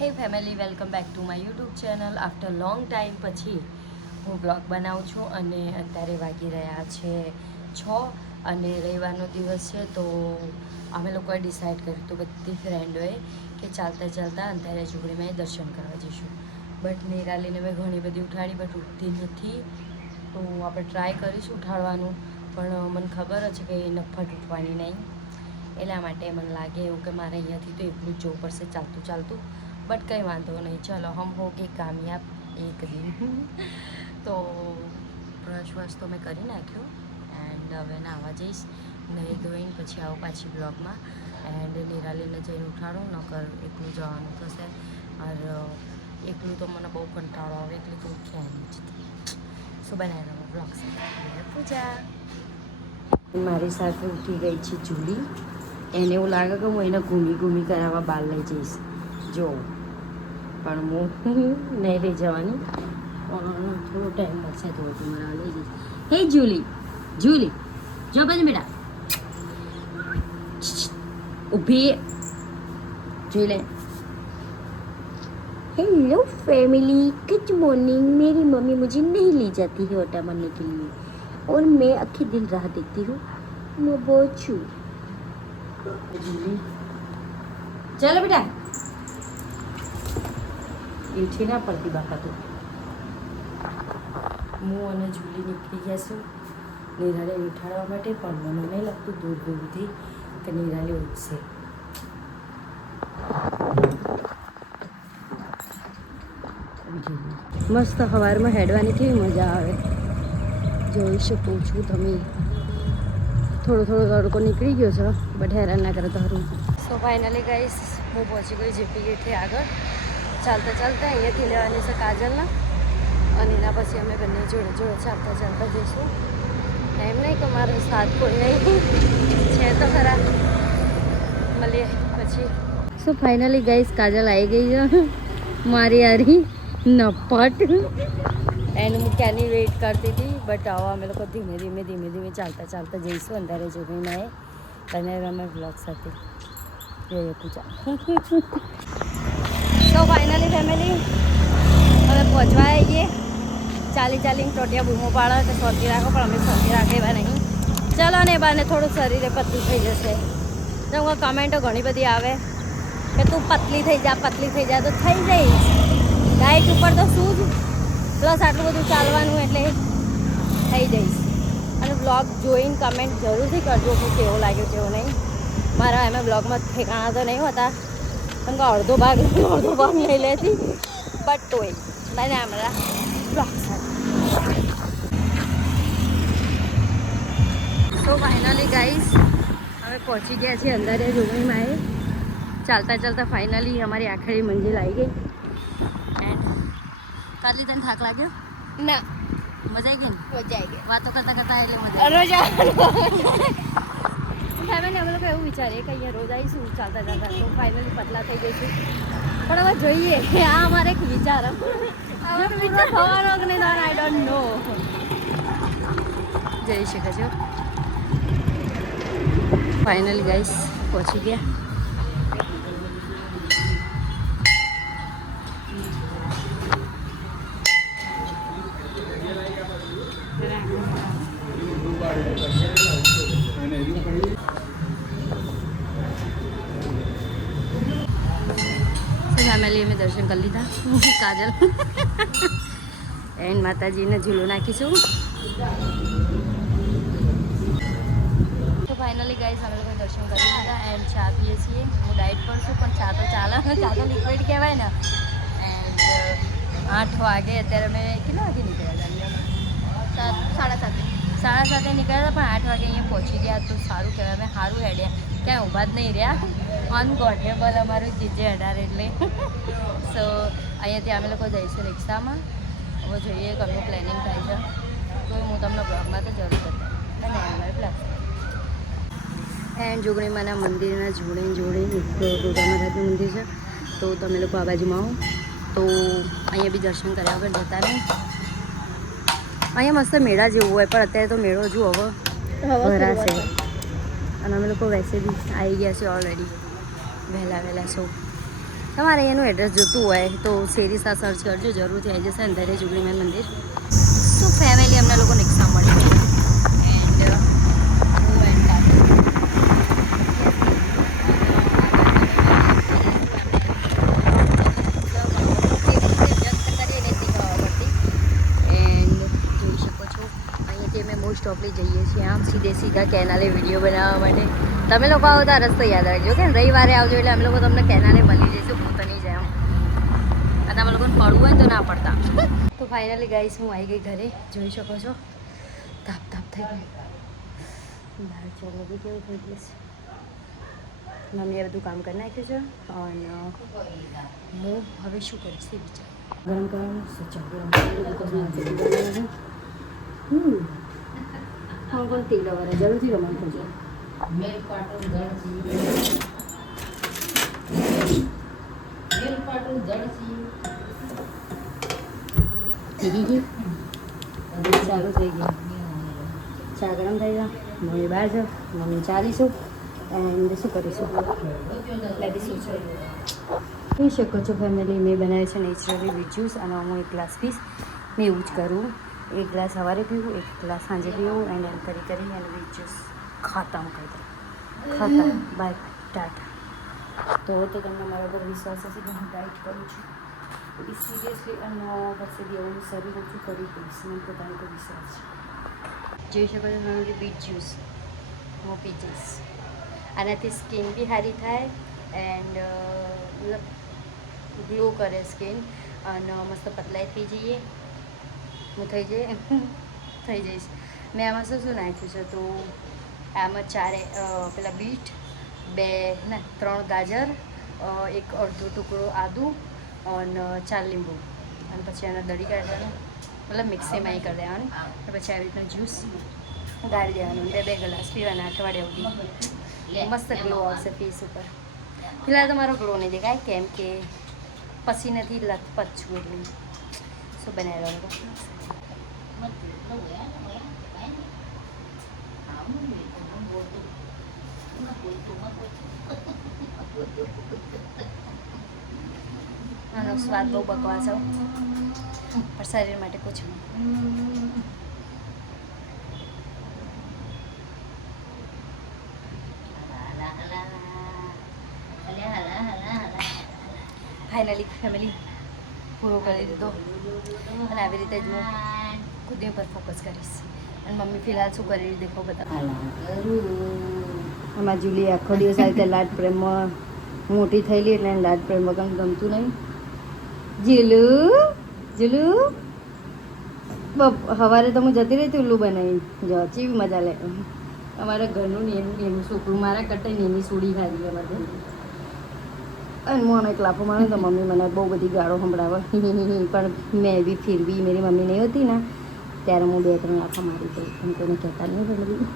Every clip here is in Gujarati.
Hey family welcome back to my YouTube channel after long time પછી હું બ્લોગ બનાવું છું અને અત્યારે વાગી રહ્યા છે છ અને રવિવારનો દિવસ છે તો અમે લોકોએ ડિસાઈડ કર્યું હતું બધી ફ્રેન્ડોએ કે ચાલતા ચાલતા અંધારે ચૂંટણીમાં દર્શન કરવા જઈશું. બટ નિરાલીને મેં ઘણી બધી ઉઠાડી બટ ઉઠતી નથી. તો આપણે ટ્રાય કરીશું ઉઠાડવાનું, પણ મને ખબર જ છે કે નફટ ઉઠવાની નહીં. એટલા માટે મને લાગે એવું કે મારે અહીંયાથી તો એટલું જ જવું પડશે ચાલતું ચાલતું. બટ કંઈ વાંધો નહીં. ચલો હમ હો કે કામયાબ એક દિન. તો બ્રશ વશ તો મેં કરી નાખ્યો. એન્ડ હવે નાવા જઈશ. નહીં ધોઈને પછી આવું પાછી બ્લોગમાં એન્ડ નિરાલીને જઈને ઉઠાડું નકર એકલું જવાનું થશે. અર એકલું તો મને બહુ કંટાળો આવે એકલી તો ઉઠ્યા નહીં સો બનાવી રહ્યો બ્લોગ પૂજા. મારી સાથે ઉઠી ગઈ છે જુડી એને એવું લાગે કે હું એને ઘૂમી ઘૂમી કરાવવા બહાર લઈ જઈશ. જો. પણ હું નહીં લઈ જવાની પણ થોડો ટાઈમ મળશે તો તમારા લઈ જઈશ હે જુલી જુલી જો બાજુ બેટા ઊભી જોઈ લે हेलो फैमिली गुड मॉर्निंग मेरी मम्मी मुझे नहीं ले जाती है ओटा मारने के लिए और मैं आखिर दिन राह देखती हूँ मैं बहुत છું ચાલો બેટા એઠી ના પડતી બાપા હું અને જુલી નીકળી ગયા છું. નિરાલે ઉઠાડવા માટે પણ મને નહીં લાગતું દૂર દૂરથી કે નિરાલે ઉઠશે. મસ્ત સવારમાં હેડવાની કેવી મજા આવે. જોઈ શકો છો તમે. થોડો થોડો તડકો નીકળી ગયો છે, બટ હેરાન ના કરે તો હરું. સો ફાઇનલી ગાઈસ હું પહોંચી ગઈ જેપી ગેટથી આગળ. ચાલતા ચાલતા અહીંયાથી લેવાની છે કાજલના. અને એના પછી અમે બંને જોડે જોડે ચાલતા ચાલતા જઈશું. એમ નહીં કે મારો સાથ કોઈ નહીં. છે તો ખરા. મળીએ પછી. સો ફાઇનલી ગાઈસ કાજલ આવી ગઈ છે. મારી હારી નપટ. એને હું ક્યાંની વેઇટ કરતી હતી? બટ આવા અમે લોકો ધીમે ધીમે ધીમે ધીમે ચાલતા ચાલતા જઈશું અંધારે જોગીમાં એ અને અમે બ્લોગ સાથે. જઈએ પૂજા. તો ફાઇનલી ફેમિલી હવે પહોંચવા આવીએ ચાલી ચાલીને ટોટિયા બૂમો પાડે તો શોધી રાખો, પણ અમે શોધી રાખે એવા નહીં. ચલો ને બાને થોડું શરીરે પતલું થઈ જશે. જેમ કે કમેન્ટો ઘણી બધી આવે કે તું પતલી થઈ જા, પતલી થઈ જા, તો થઈ જઈશ. ડાયટ ઉપર તો શું જ? પ્લસ આટલું બધું ચાલવાનું એટલે થઈ જઈશ. અને બ્લોગ જોઈને કમેન્ટ જરૂરથી કરજો કે કેવો લાગ્યો, કેવો નહીં. મારા એમાં બ્લોગમાં ઠેકાણા તો નહીં હોતા. કે અડધો ભાગ અડધો ભાગ નહીં લેતી બટ તોય મને અમારા તો ફાઇનલી ગાઈસ હવે પહોંચી ગયા છીએ અંદર જોગણીમાં એ. ચાલતા ચાલતા ફાઇનલી અમારી આખરી મંજિલ આવી ગઈ. એન્ડ કાલી તને થાક લાગ્યો? ના. મજા આવી ગઈ મજા આવી ગઈ. વાતો કરતા કરતા એટલે મજા ફેમિલી અમે લોકો એવું વિચારીએ કે અહીંયા રોજ આવીશું, ચાલતા ચાલતા. તો ફાઇનલી પતલા થઈ જઈશું. પણ હવે જોઈએ, કે આ અમારે એક વિચાર થવાનો કે નહીં આઈ ડોન્ટ નો જઈ શકે છો ફાઇનલ ગાઈસ પહોંચી ગયા. ફેમિલી અમે દર્શન કરી લીધા. કાજલ. એન્ડ માતાજીને ઝૂલો નાખીશું. તો ફાઇનલી ગાઈસ અમે લોકો દર્શન કરી લીધા એન્ડ ચા પીએ છીએ. હું ડાયટ પર છું, પણ ચા તો ચાલે. ચા તો લિક્વિડ કહેવાય ને. એન્ડ આઠ વાગે અત્યારે અમે કેટલા વાગે નીકળ્યા હતા? સાડા સાતે. સાડા સાતે નીકળ્યા હતા, પણ આઠ વાગે અહીંયા પહોંચી ગયા, તો સારું કહેવાય. અમે સારું હેડ્યા. ક્યાંય ઊભા જ નહીં રહ્યા. અનકોર્ટેબલ અમારું જીજે અઢાર એટલે. સો અહીંયાથી અમે લોકો જઈશું રિક્ષામાં. હવે જોઈએ કમનું પ્લેનિંગ થાય છે. તો હું તમને બ્લોગમાં તો જરૂર બતાવીશ. અને અમારે પ્લસ એન્ડ જોગણીમાના મંદિરના જોડે જોડે એક દુર્ગા મહારાજનું મંદિર છે. તો તમે લોકો આ બાજુમાં આવો. તો અહીંયા બી દર્શન કર્યા વગર જતા નહીં. અહીંયા મસ્ત મેળા જેવું હોય પણ અત્યારે તો મેળો જુઓ હવે ભરાશે. અને અમે લોકો વૈસે બી આવી ગયા છે ઓલરેડી વહેલા વહેલા છો તમારે એનું એડ્રેસ જોતું હોય તો શેરીસા સર્ચ કરજો જરૂરથી આવી જશે અંધારે મેં મંદિર. શું ફેમિલી અમને લોકો રિક્ષા મળી એન્ડ હું એન્ડ કાકી એન્ડ જોઈ શકો છો અહીંયાથી ઓફલી જઈએ છીએ આમ સીધે સીધા કેનાલે વીડિયો બનાવવા માટે. તમે લોકો આવો તો રસ્તો યાદ રાખજો કે રવિવારે આવજો એટલે અમે લોકો તમને કેનાલે મળી જઈશું હું તો નહીં જાય અને તમે લોકોને પડવું હોય તો ના પડતા. તો ફાઇનલી ગાઈસ હું આવી ગઈ ઘરે જોઈ શકો છો. તાપ તાપ થઈ ગઈ. દાળ ચોલો બી કેવું થઈ ગયું છે મમ્મીએ બધું કામ કરી નાખ્યું છે અને હું હવે શું કરીશ એ વિચાર. ગરમ ગરમ સચ્ચા હમ. કોણ કોણ જરૂરથી રમણ કરજો. મેલ પાટું મેલ ચાલુ થઈ ગયું. ચા ગરમ થઈ ગયા. મમ્મી બહાર જાઓ મમ્મી ચાલીશું એન્ડ શું કરીશું? લાગીશું જોઈ શકો છો ફેમિલી મેં બનાવ્યું છે નેચરલી વીટ અને હું એક ગ્લાસ પીસ મેં એવું જ કરું. એક ગ્લાસ સવારે પીવું, એક ગ્લાસ સાંજે પીવું એન્ડ એમ કરી કરી અને વીટ જ્યુસ ખાતા હું કહી દઉં. ખાતા. Bye tata. તો તો તમને મારા પર વિશ્વાસ હશે કે હું ડાઇટ કરું છું. એ સિરિયસલી અને પછી બી એવું શરીર ઓછું કરી દઈશ મને પોતાનો કોઈ વિશ્વાસ છે. જોઈ શકો છો મારું બીટ જ્યુસ હું પી જઈશ આનાથી સ્કિન બી સારી થાય એન્ડ મતલબ ગ્લો કરે સ્કિન અને મસ્ત પતલાઈ થઈ જઈએ. હું થઈ જઈ થઈ જઈશ. મેં આમાં શું શું નાખ્યું છે? તો આમાં ચારે પેલા બીટ, બે ના, ત્રણ ગાજર એક અડધો ટુકડો આદુ અને ચાર લીંબુ. અને પછી એના દળી કાઢવાનું, મતલબ મિક્સીમાં એ કરી દેવાનું. પછી આવી રીતના જ્યુસ ગાળી દેવાનું. બે બે ગ્લાસ પીવાના અઠવાડિયા સુધી. મસ્ત ગ્લો આવશે ફેસ ઉપર. ફિલહાલ તો મારો ગ્લો નહીં દેખાય, કેમ કે પસીનેથી લથપથ છું એટલે. શું બનાવી રહ્યો આનો સ્વાદ બહુ બકવાસ હો. પણ શરીર માટે કુછ નહીં ફાઇનલી ફેમિલી પૂરો કરી દીધો. અને આવી રીતે જ હું ખુદની પર ફોકસ કરીશ. અને મમ્મી ફિલહાલ શું કરી દેખો બધા. આમાં જુલી આખો દિવસ આવી રીતે લાડ પ્રેમમાં મોટી થયેલી એટલે લાડ પ્રેમ વગર ગમતું નહીં. જીલુ જીલુ. સવારે તો હું જતી રહી ઉલ્લુ બનાવી જો ચીવી મજા લે. અમારા ઘરનું એનું એનું છોકરું મારા કરતાં એની સોડી ખાધી અમારે અને હું એક લાફો મારું તો મમ્મી મને બહુ બધી ગાળો સંભળાવે. પણ મેં બી ફિરવી, મેરી મમ્મી નહીં હોતી ને. ત્યારે હું બે ત્રણ લાફા મારી દઉં પણ કોઈને કહેતા નહીં ફેમિલી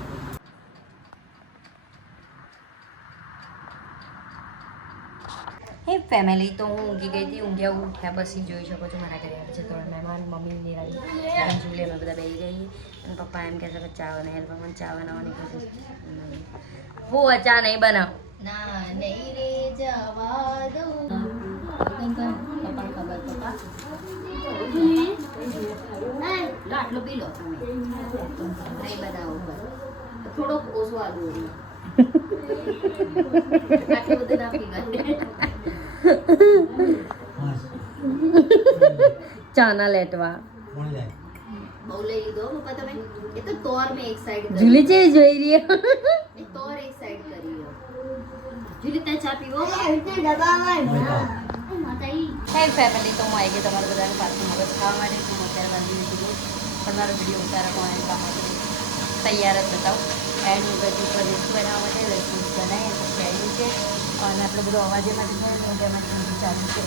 હે ફેમિલી તો હું ઊંઘી ગઈ હતી ઊંઘ્યા ઉઠ્યા પછી જોઈ શકો છો મારા ઘરે આવે છે તો મહેમાન મમ્મી નિરાળી જુલે અમે બધા બેસી ગઈ અને પપ્પા એમ કહે છે કે ચા બનાવી હેલ્પ મને ચા બનાવવાની કોશિશ હું ચા નહીં બનાવ. ના નહીં રે જવા દઉં. પપ્પા ખબર પપ્પા લો આટલો પી લો તમે નહીં બનાવો બસ થોડોક ઓછો આદુ આટલું બધું ના પીવાય ચાના લેટવા. બહુ લઈ લીધો પપ્પા તમે એ તો તોર મેં એક સાઈડ જુલી છે જોઈ રહી તોર એક સાઈડ કરી જુલી ત્યાં ચા પીવો હે ફેમિલી તો હું આવી ગઈ તમારા બધાને પાછું મગજ ખાવા માટે હું અત્યારે બાંધી દીધું પણ મારો વીડિયો ઉતારવા એટલા માટે તૈયાર જ બતાવું. એન્ડ હું ગઈ ઉપર રીલ્સ બનાવવા માટે રીલ્સ બનાવી પછી આવ્યું છે. અને આપણે બધો અવાજ એમાંથી થાય ને એમાંથી ચાલુ છે.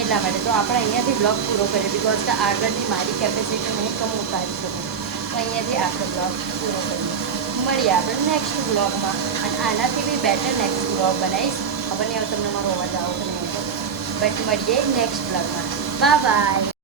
એટલા માટે તો આપણે અહીંયાથી બ્લોગ પૂરો કરીએ બિકોઝ કે આગળની મારી કેપેસિટી નહીં કમ ઉતારી શકું. તો અહીંયાથી આખો બ્લોગ પૂરો કરીએ. મળીએ આપણે નેક્સ્ટ બ્લોગમાં અને આનાથી બી બેટર નેક્સ્ટ બ્લોગ બનાવીશ. ખબર નહીં હવે તમને મારો અવાજ આવો કે નહીં બટ મળીએ નેક્સ્ટ બ્લોગમાં બાય બાય